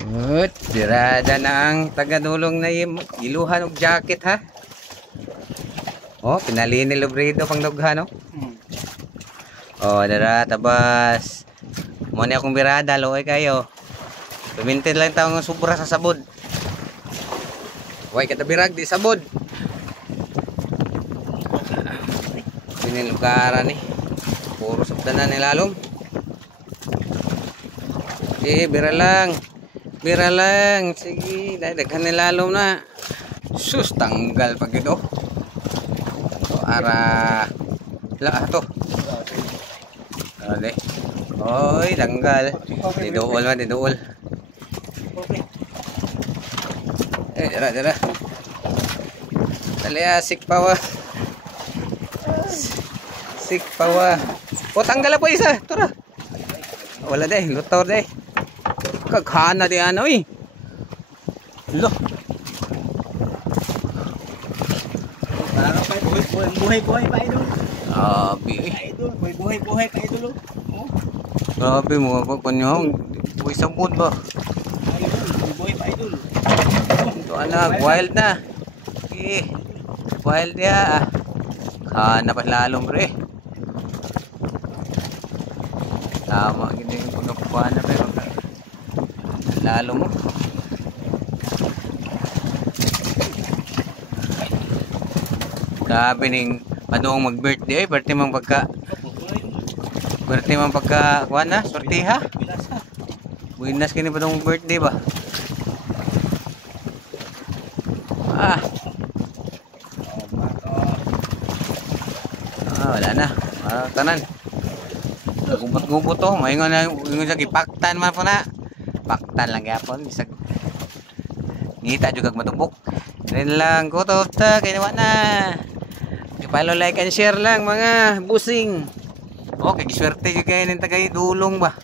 Ut, birada na ang tagadulong na iluhan og jacket ha. Oh, pinalini librido pang dughan no. Oh, dara tabas. Mo ni akong birada loy kayo. Tumintin lang taong sobra sa sabod. Way kita birag di sabod. Sini lugaran ni. Puro sabdanan ni lalom. Bira lang. Bira lang. Sige, daghan ni lalom na. Sus, tanggal pag ito. So, ara. La, ito. Ade. Oy, tanggal. Diduol man, diduol. Dara. Dali, sik pawa. Sik pawa. O, tanggal po isa. Tura. Wala deh, lutor deh. Kaghana di ano eh. Lo. Parang pa buhay pa idol. Abi. Idol, buhay pa idol. Oh. Grabe mo pag panyo. Uy sabod ba? Idol, buhay pa idol. Ito anak, wild na. Wild ya. Kana pa lalong pre. Tama gini yung pagkapuan na pero lalo mo. Sabi ning padung mag-birthday, birthday mang pagka kuha na, sortiha. Buinas kini padung birthday ba? Wala na. Tanan. Gubot-gubot to, maingon na yung sa gipaktan man po na. Paktan lang yapon, bisag ngita juga matubok. Rin lang ko to ta kay na. I-follow, like and share lang mga busing. Okay, swerte jud kay ning tagay dulong ba.